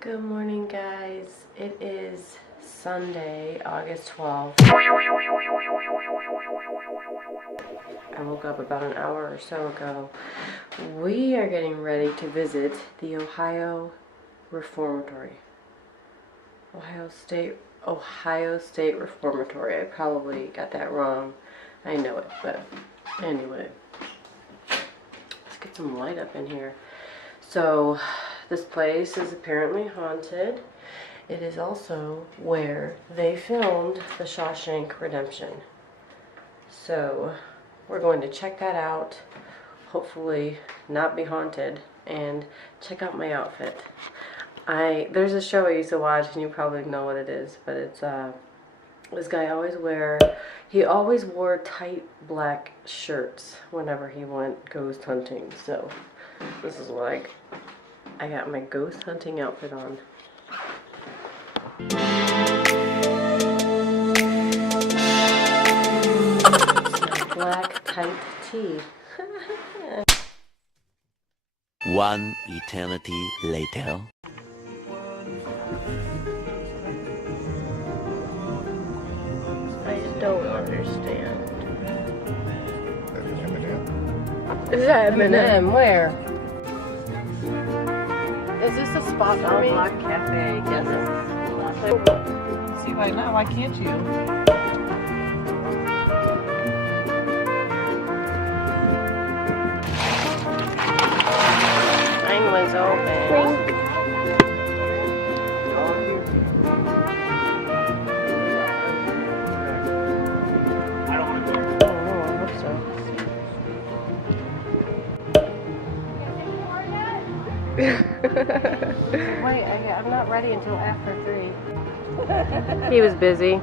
Good morning, guys. It is Sunday, August 12th. I woke up about an hour or so ago. We are getting ready to visit the Ohio Reformatory. Ohio State Reformatory. I probably got that wrong. I know it, but anyway. Let's get some light up in here. So, this place is apparently haunted. It is also where they filmed the Shawshank Redemption. So, we're going to check that out. Hopefully not be haunted. And check out my outfit. There's a show I used to watch, and you probably know what it is, but it's this guy he always wore tight black shirts whenever he went ghost hunting. So this is what I got my ghost hunting outfit on. It's a black tight tee. One eternity later. I don't understand. Is that M&M? Where? Is this a spot for me? Black Cafe, yes. See, why not? Why can't you? Mine was open. Wait, I'm not ready until after 3. He was busy.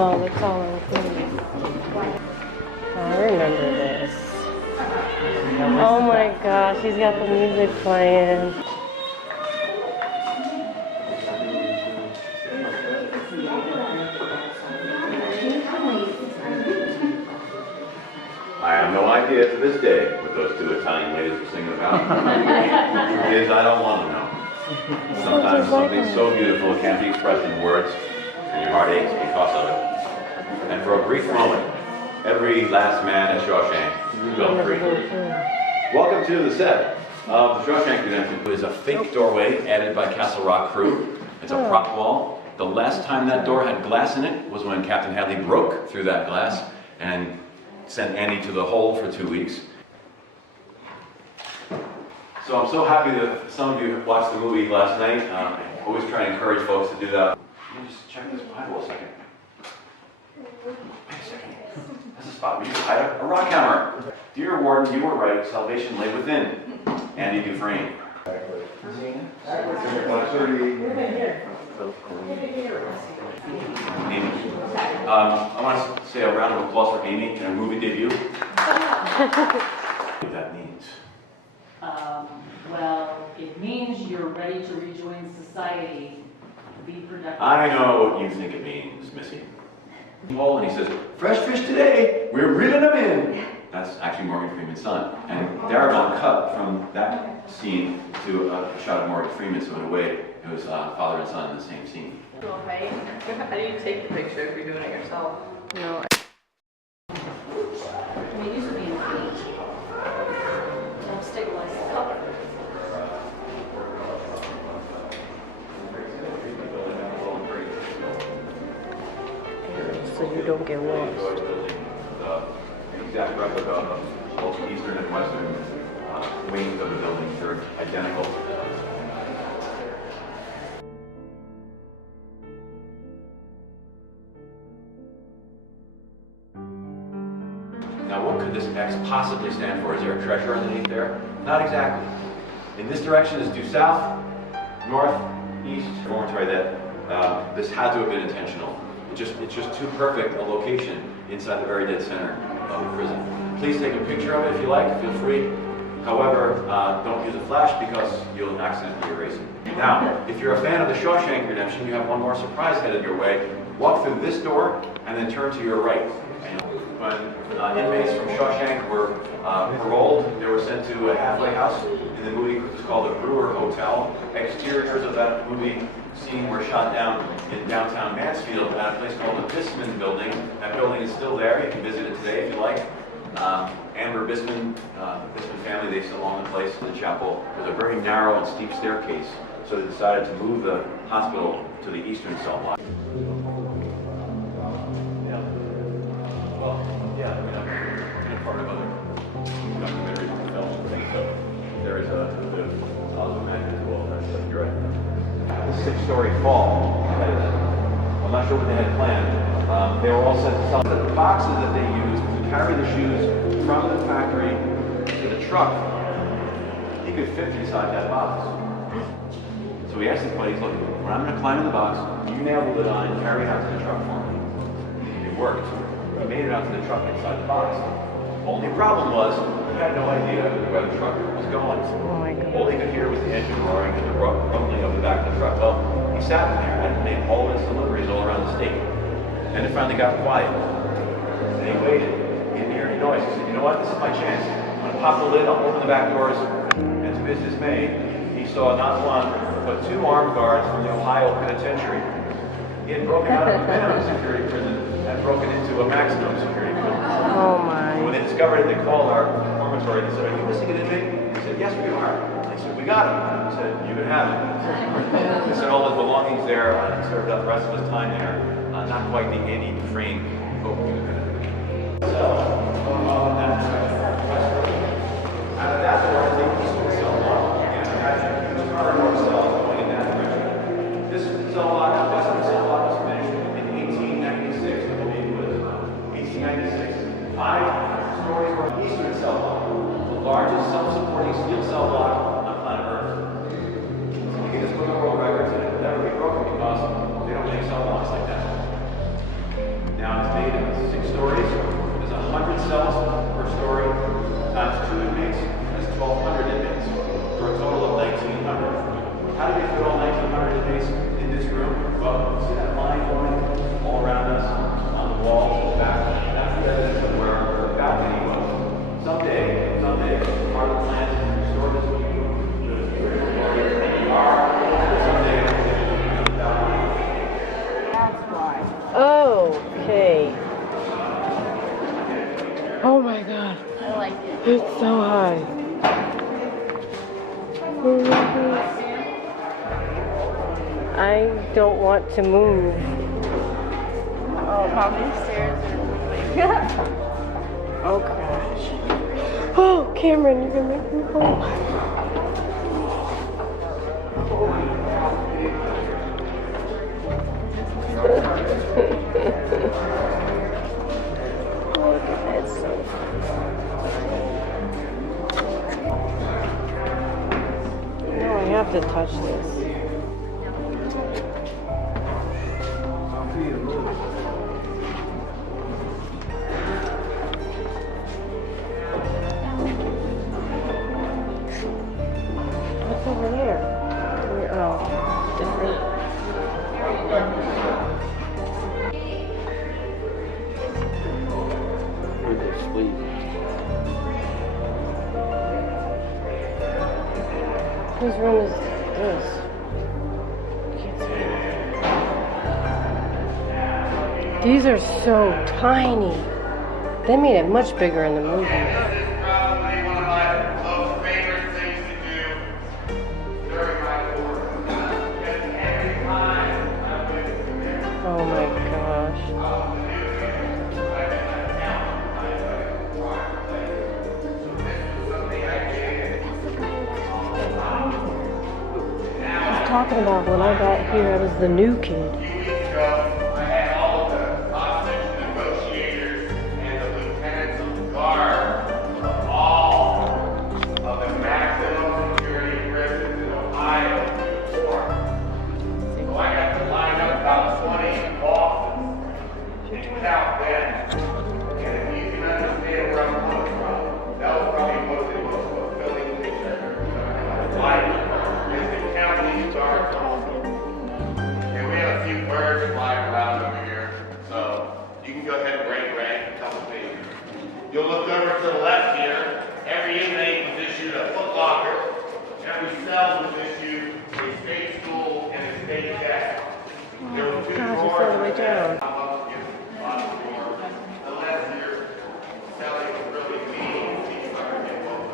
Oh, that's all included. I remember this. Oh my gosh, he's got the music playing. I have no idea to this day what those two Italian ladies were singing about. The truth is, I don't want to know. Sometimes something so beautiful it can't be expressed in words, and your heart aches because of it. And for a brief moment, every last man at Shawshank felt free. Welcome to the set of the Shawshank Redemption. It is a fake doorway added by Castle Rock crew. It's a prop wall. The last time that door had glass in it was when Captain Hadley broke through that glass and sent Andy to the hole for 2 weeks. So I'm so happy that some of you watched the movie last night. I always try and encourage folks to do that. Let me just check this Bible a second. Wait a second. That's a spot where you can hide a rock hammer. Dear Warden, you were right. Salvation lay within. Andy Dufresne. Amy. I want to say a round of applause for Amy in her movie debut. What that means. Well, it means you're ready to rejoin society. Be productive. I know what you think it means, Missy. And he says, "Fresh fish today, we're reeling them in." That's actually Morgan Freeman's son. And Darabont cut from that scene to a shot of Morgan Freeman, so in a way, it was father and son in the same scene. Right? How do you take the picture if you're doing it yourself? No. I mean, these would be in page. Don't stabilize the color. So you don't get lost. The exact replica of both the eastern and western wings of the building. are identical. Now, what could this X possibly stand for? Is there a treasure underneath there? Not exactly. In this direction is due south, north, east. Reformatory that this had to have been intentional. It's just too perfect a location inside the very dead center of the prison. Please take a picture of it if you like. Feel free. However, don't use a flash because you'll accidentally erase it. Now, if you're a fan of the Shawshank Redemption, you have one more surprise headed your way. Walk through this door and then turn to your right. When inmates from Shawshank were paroled, they were sent to a halfway house in the movie. It was called the Brewer Hotel. Exteriors of that movie scene were shot down in downtown Mansfield at a place called the Bisman Building. That building is still there. You can visit it today if you like. Amber Bisman, the Bisman family, they still own the place, the chapel. There's a very narrow and steep staircase, so they decided to move the hospital to the eastern cell block. Yeah, I mean, I've been a part of other documentaries and films and things, so there is a bit of positive magic as well. That's you're right. The six-story fall, I'm not sure what they had planned. They were all sent to sell. The boxes that they used to carry the shoes from the factory to the truck, he could fit inside that box. So he asked the police, look, when I'm going to climb in the box, you nail the lid on and carry it out to the truck for me. It worked. He made it out to the truck inside the box. Only problem was, he had no idea where the truck was going. Oh my God. All he could hear was the engine roaring and the rumbling of the back of the truck. Well, he sat in there and made all his deliveries all around the state. And it finally got quiet. And he waited. He didn't hear any noise. He said, you know what, this is my chance. I'm going to pop the lid, I'll open the back doors. And to his dismay, he saw not one, but two armed guards from the Ohio Penitentiary. He had broken out of a minimum security prison and broken into a maximum security prison. Oh my. When they discovered it, they called our reformatory. They said, are you missing an inmate? He said, yes, we are. They said, we got him. He said, you can have him. They said all his belongings there. He served out the rest of his time there. Not quite the 80 frame. Out of that door, I think this was cell block. Again, imagine a huge corridor cell going in that direction. This cell block, this cell block was finished in 1896, I believe it was 1896. 5 stories were eastern cell block, the largest self-supporting steel cell block on planet Earth. So you get this book of world records and it will never be broken because they don't make cell blocks like that. Now it's made in 6 stories. There's 100 cells per story, times 2 inmates, that's 1,200 inmates, for a total of 1,900. How do you fit all 1,900 inmates in this room? Well, see that line going all around us, on the walls, in the back? That's the evidence of where the balcony was. Someday, part of the plan is to restore this view to its original glory. Someday, the balcony. That's why. Okay. Oh my God. I like it. It's so high. I don't want to move. Oh, probably the stairs are moving. Oh gosh. Oh, Cameron, you're gonna make me fall. Look at that, so no, I have to touch this. What's over there? Oh, different. Whose room is this? Can't see. These are so tiny. They made it much bigger in the movie. This is probably one of my most favorite things to do during my course. Because every time I'm with you, Oh my gosh. talking about. When I got here, I was the new kid. A few weeks ago, I had all of the hostage negotiators and the lieutenants of the guard of all of the maximum security prisons in Ohio to perform. So I got to line up about 20 bosses and count them. And if you can understand where I'm coming from, that was probably the most fulfilling picture of my life, is to count these guards off. And we have a few birds flying around over here, so you can go ahead and rank a couple things. You'll look over to the left here. Every inmate was issued a foot locker. Every cell was issued a state stool and a state desk. There were two gosh, it's drawers all the way in there. down. Unless you're selling really mean, you start to get both.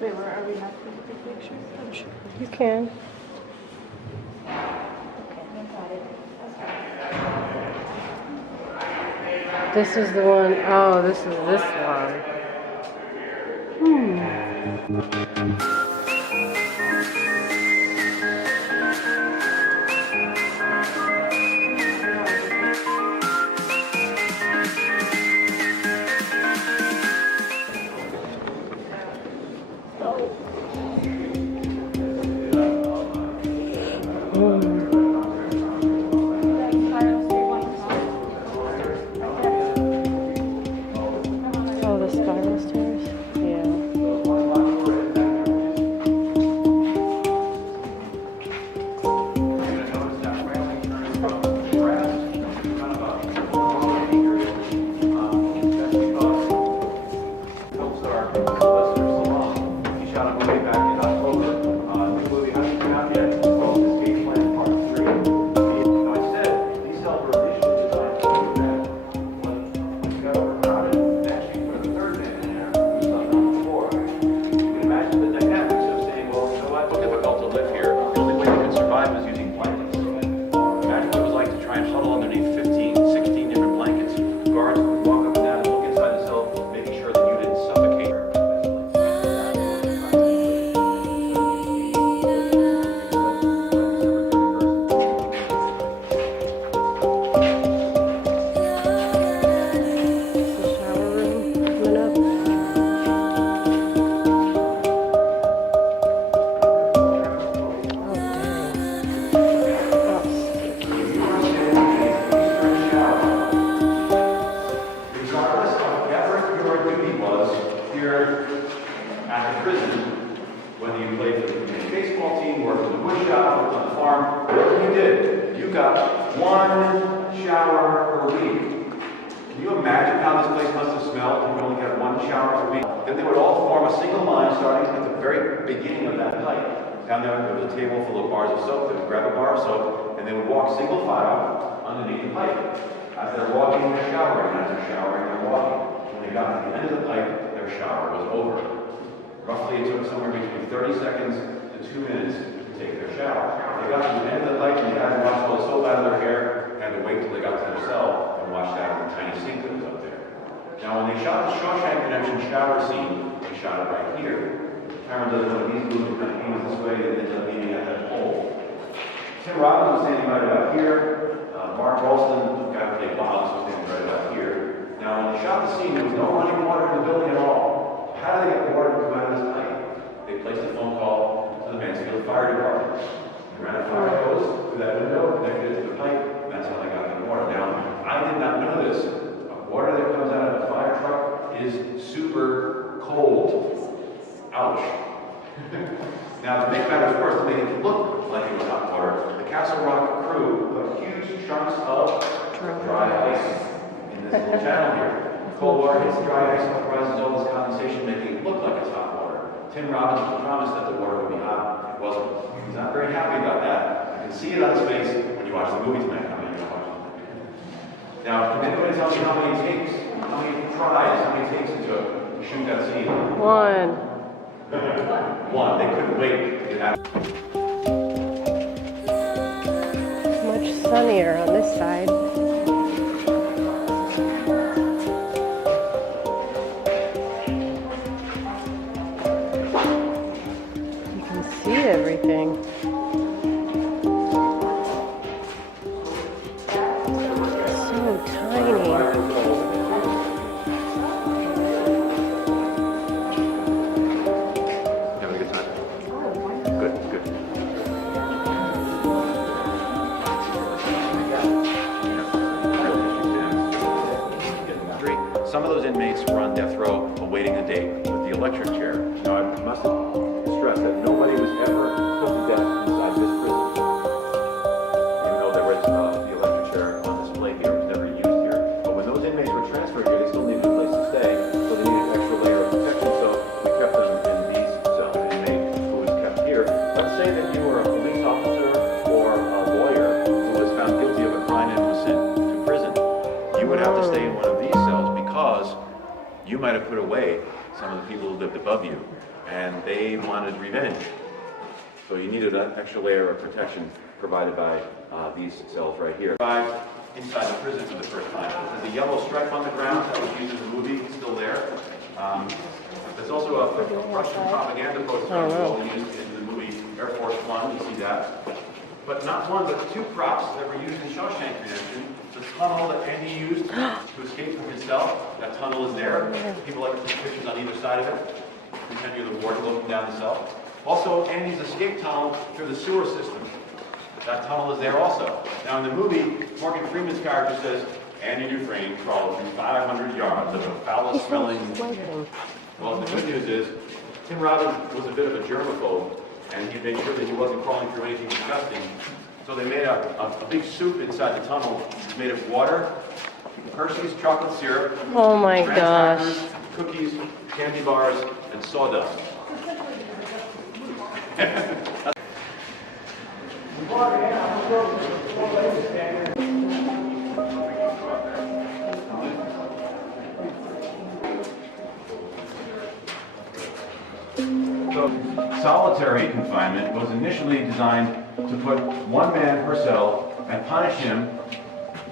Wait, where are we not going to take pictures? I'm sure. You can. This is the one. Oh, this is this one. Oh, the spiral stairs? Yeah. Then they would all form a single line starting at the very beginning of that pipe. Down there was a table full of bars of soap. They would grab a bar of soap and they would walk single file underneath the pipe. As they're walking, they're showering. As they're showering, they're walking. When they got to the end of the pipe, their shower was over. Roughly, it took somewhere between 30 seconds to 2 minutes to take their shower. They got to the end of the pipe and they had to wash all the soap out of their hair and to wait till they got to their cell and wash that in the tiny sink that was up there. Now, when they shot the Shawshank Redemption shower scene, they shot it right here. The camera doesn't know these movies kind of came this way and ended up being at that pole. Tim Robbins was standing right about here. Mark Ralston, the guy who played Bobs, was standing right about here. Now, when they shot the scene, there was no running water in the building at all. How did they get the water to come out of this pipe? They placed a phone call to the Mansfield Fire Department. They ran a fire hose through that window, connected it to the pipe, and that's how they got the water. Now, I did not know this. Water that comes out of a fire truck is super cold. Ouch. Now, to make matters worse, to make it look like it was hot water, the Castle Rock crew put huge chunks of dry ice in this little channel here. Cold water hits the dry ice, rises all this condensation, making it look like it's hot water. Tim Robbins promised that the water would be hot. It wasn't. He's not very happy about that. You can see it on his face when you watch the movie tonight. How many of you watch it? Now, can anybody tell me how many takes, how many tries, how many takes it took to shoot that scene? One. One. They couldn't wait to get out. Much sunnier on this side. those inmates were on death row awaiting a date with the electric chair. Now, I must stress that nobody was ever put to death inside this prison. Even though there was the electric chair on display here, it was never used here. But when those inmates were transferred here, they still needed a place to stay, so they needed an extra layer of protection, so we kept them in these cells. An inmate who was kept here. Let's say that you were a police officer or a lawyer who was found guilty of a crime and was sent to prison. You would have to stay in one of these cells because you might have put away some of the people who lived above you, and they wanted revenge. So you needed an extra layer of protection provided by these cells right here. Inside the prison for the first time. There's a yellow stripe on the ground that was used in the movie, it's still there. There's also a Russian propaganda poster on the wall used in the movie Air Force One, you see that. But not one, but two props that were used in Shawshank Redemption. The tunnel that Andy used to escape from his cell, that tunnel is there. People like to take pictures on either side of it. Pretend you're the warden looking down the cell. Also, Andy's escape tunnel through the sewer system. That tunnel is there also. Now in the movie, Morgan Freeman's character says, Andy Dufresne crawled through 500 yards of the foulest smelling... Well, the good news is, Tim Robbins was a bit of a germaphobe, and he made sure that he wasn't crawling through anything disgusting. So they made a big soup inside the tunnel made of water, Hershey's chocolate syrup, Oh my gosh. crackers, cookies, candy bars, and sawdust. So, solitary confinement was initially designed to put one man per cell and punish him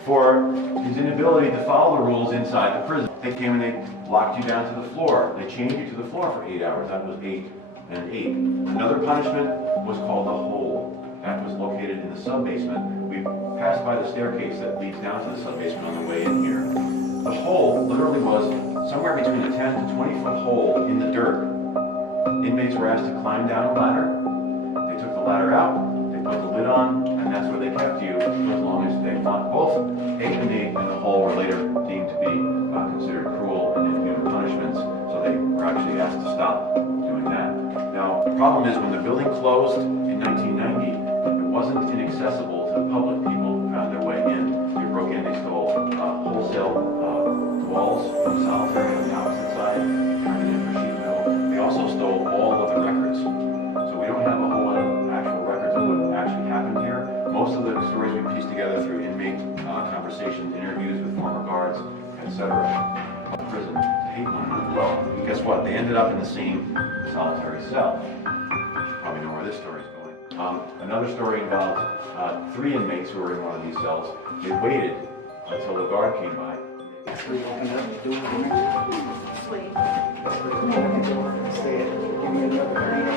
for his inability to follow the rules inside the prison. They came and they locked you down to the floor. They chained you to the floor for 8 hours. That was 8 and 8. Another punishment was called the hole. That was located in the sub-basement. We passed by the staircase that leads down to the sub-basement on the way in here. The hole literally was somewhere between a 10 to 20 foot hole in the dirt. Inmates were asked to climb down a ladder. They took the ladder out, they put the lid on, and that's where they kept you for as long as they want. Both 8 and 8 and the hole were later deemed to be considered cruel and inhuman punishments, so they were actually asked to stop doing that. Now, the problem is when the building closed in 1990, it wasn't inaccessible to the public. People found their way in. They broke in, they stole wholesale walls from solitary on the opposite side, turning in for sheet metal. They also stole all of the records. So we don't have a whole lot of actual records of what actually happened here. Most of the stories we pieced together through inmate conversations, interviews with former guards, etc. Prison to hate one another. Well, guess what? They ended up in the same solitary cell. You probably know where this story is going. Another story involved 3 inmates who were in one of these cells. They waited until the guard came by.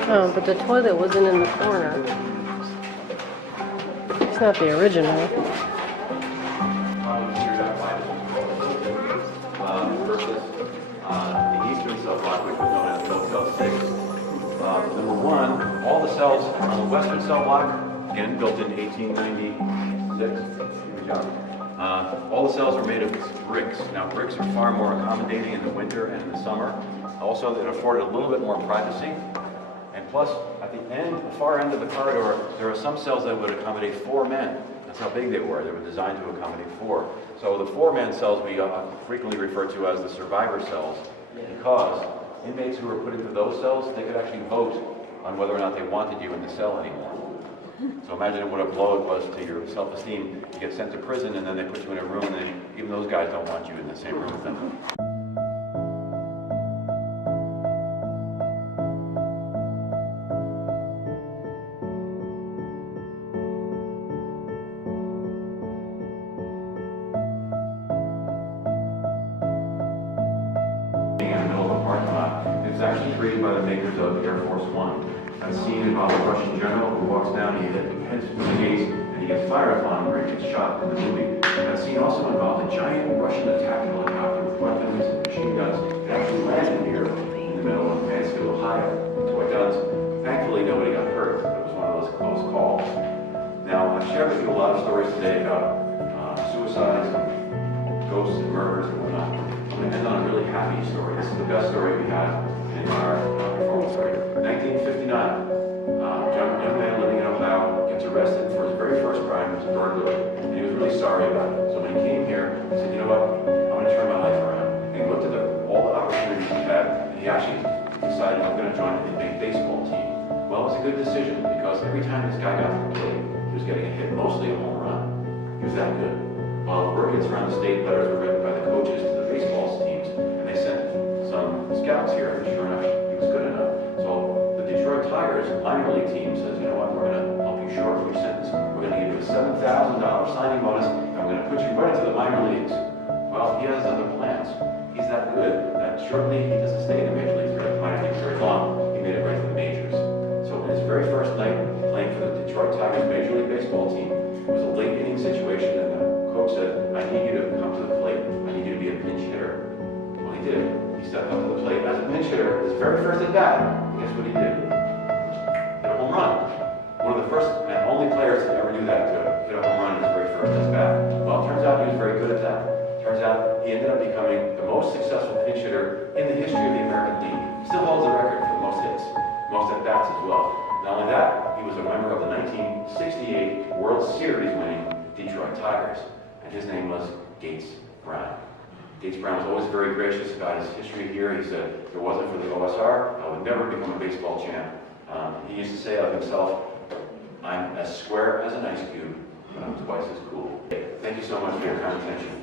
Oh, but the toilet wasn't in the corner. It's not the original. Versus the eastern cell block, which was known as Motel 6. Number 1, all the cells on the western cell block, again built in 1896, all the cells were made of bricks. Now bricks are far more accommodating in the winter and in the summer. Also, it afforded a little bit more privacy. And plus, at the end, the far end of the corridor, there are some cells that would accommodate 4 men. That's how big they were. They were designed to accommodate 4. So the 4-man cells we frequently refer to as the survivor cells, because inmates who were put into those cells, they could actually vote on whether or not they wanted you in the cell anymore. So imagine what a blow it was to your self-esteem. You get sent to prison and then they put you in a room and even those guys don't want you in the same room with them. It's actually created by the makers of Air Force One. That scene involves a Russian general who walks down and he heads to the gates and he gets fired upon where he gets shot in the movie. That scene also involved a giant Russian attack helicopter with weapons and machine guns. It actually landed here in the middle of Mansfield, Ohio. Toy guns. Thankfully, nobody got hurt. It was one of those close calls. Now, I've shared with you a lot of stories today about suicides and ghosts and murders and whatnot. I'm going to end on a really story. This is the best story we have in our reformatory. 1959, young man living in Ohio gets arrested for his very first crime, which was burglary, and he was really sorry about it. So when he came here, he said, you know what, I'm going to turn my life around. And he looked at all the opportunities he had, and he actually decided, I'm going to join a big baseball team. Well, it was a good decision, because every time this guy got to the plate, he was getting a hit, mostly a home run. He was that good. Well, word gets around the state, letters were written by the coaches to the baseball teams, and they sent some scouts here, and sure enough, he was good enough. So the Detroit Tigers minor league team says, you know what, we're going to help you shorten your sentence. We're going to give you a $7,000 signing bonus, and we're going to put you right into the minor leagues. Well, he has other plans. He's that good that shortly he doesn't stay in the major leagues very long. He made it right to the majors. So in his very first night playing for the Detroit Tigers Major League Baseball team, it was a late inning situation, and the coach said, I need you to come to the plate. I need you to be a pinch hitter. Well, he did. He stepped up to the plate as a pinch hitter, his very first at bat. And guess what he did? Hit a home run. One of the first and only players to ever do that, to hit a home run in his very first at bat. Well, it turns out he was very good at that. Turns out he ended up becoming the most successful pinch hitter in the history of the American League. Still holds the record for the most hits, most at-bats as well. Not only that, he was a member of the 1968 World Series winning Detroit Tigers, and his name was Gates Brown. Gates Brown was always very gracious about his history here. He said, if it wasn't for the OSR, I would never become a baseball champ. He used to say of himself, I'm as square as an ice cube, but I'm twice as cool. Thank you so much for your kind attention.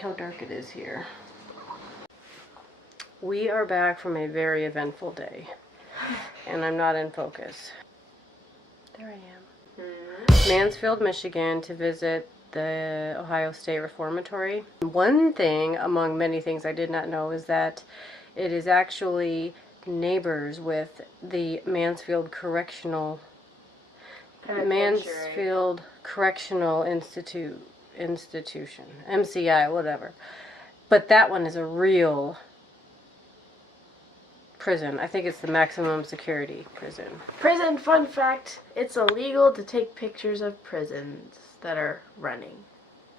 How dark it is here. We are back from a very eventful day, and I'm not in focus. There I am. Mansfield, Michigan, to visit the Ohio State Reformatory. One thing among many things I did not know is that it is actually neighbors with the Mansfield Correctional Institution, MCI, whatever. But that one is a real prison. I think it's the maximum security prison. Prison fun fact, it's illegal to take pictures of prisons that are running.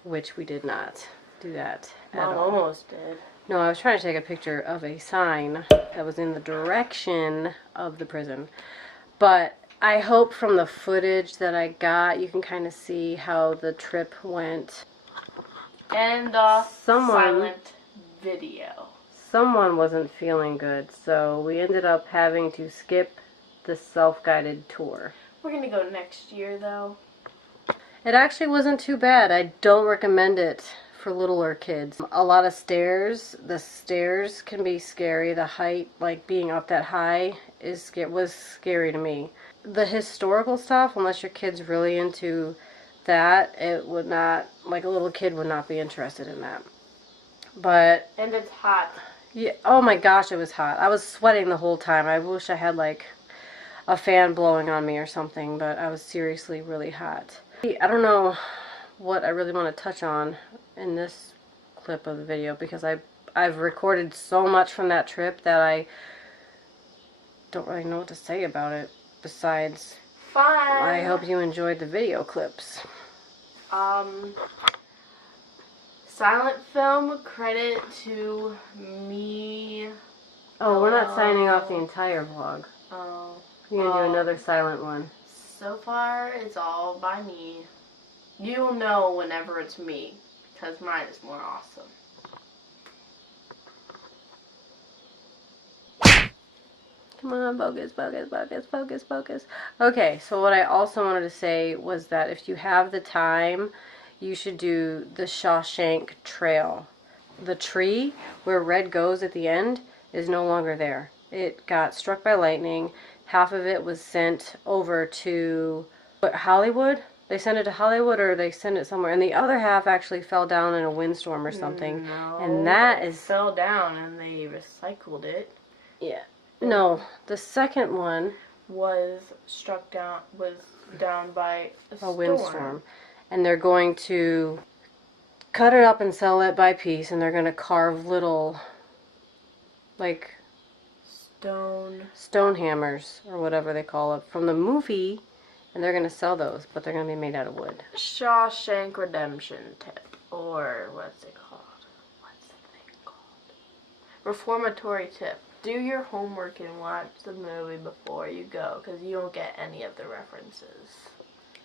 Which we did not do that at Mom all. almost did. No, I was trying to take a picture of a sign that was in the direction of the prison. But I hope from the footage that I got, you can kind of see how the trip went. And the Someone- silent video. Someone wasn't feeling good, so we ended up having to skip the self-guided tour. We're gonna go next year though. It actually wasn't too bad. I don't recommend it for littler kids. A lot of stairs. The stairs can be scary. The height, like being up that high, was scary to me. The historical stuff, unless your kid's really into that, it would not, like a little kid would not be interested in that. But And it's hot. yeah, oh my gosh, it was hot. I was sweating the whole time. I wish I had like a fan blowing on me or something, but I was seriously really hot. I don't know what I really want to touch on in this clip of the video because I've recorded so much from that trip that I don't really know what to say about it besides Fun. I hope you enjoyed the video clips. Silent film credit to me. Oh, we're not signing off the entire vlog. Oh. We're gonna do another silent one. So far, it's all by me. You'll know whenever it's me, because mine is more awesome. Come on, focus, focus, focus, focus, focus. Okay, so what I also wanted to say was that if you have the time, you should do the Shawshank Trail. The tree where Red goes at the end is no longer there. It got struck by lightning. Half of it was sent over to Hollywood. They sent it to Hollywood or they sent it somewhere. And the other half actually fell down in a windstorm or something. No, and that it is... fell down and they recycled it. Yeah. No, the second one Was down by a windstorm. And they're going to cut it up and sell it by piece. And they're going to carve little, like... stone hammers or whatever they call it from the movie, and they're gonna sell those, but they're gonna be made out of wood. Shawshank Redemption tip, or what's it called? What's the thing called? Reformatory tip. Do your homework and watch the movie before you go, because you won't get any of the references.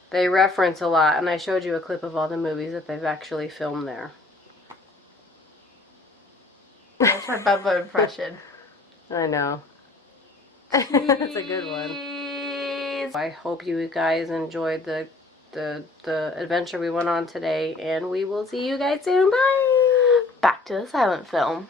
They reference a lot, and I showed you a clip of all the movies that they've actually filmed there. That's my Bubba impression. I know. That's a good one. I hope you guys enjoyed the adventure we went on today, and we will see you guys soon. Bye! Back to the silent film.